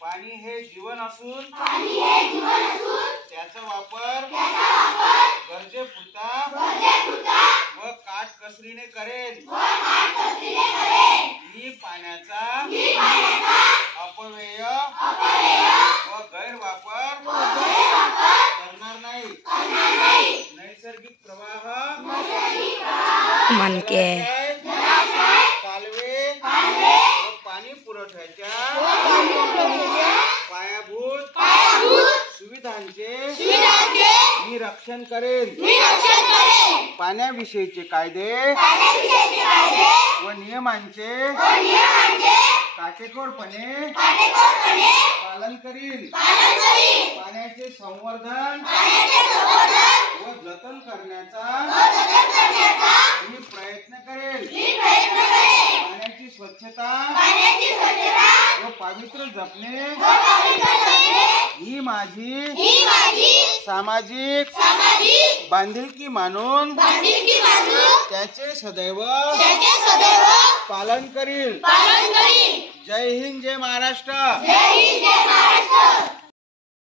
पाणी हे जीवन असून त्याचा वापर गरजेपुरता व काटकसरीने करेल। मी पाण्याचा अपव्यय व गैरवापर करणार नाही। नैसर्गिक प्रवाह, मनके, कालवे व पाणी पुरवठ्याच्या पायाभूत सुविधांचे मी रक्षण करेन। पाण्याविषयीचे कायदे व नियमांचे काटेकोरपणे पालन करीन। पाण्याचे संवर्धन व जतन करण्याचा मी प्रयत्न करेन। पाण्याची स्वच्छता व पवित्र जपणे ही माझी सामाजिक बांधिलकी मानून त्याचे सदैव पालन करील। जय हिंद, जय महाराष्ट्र।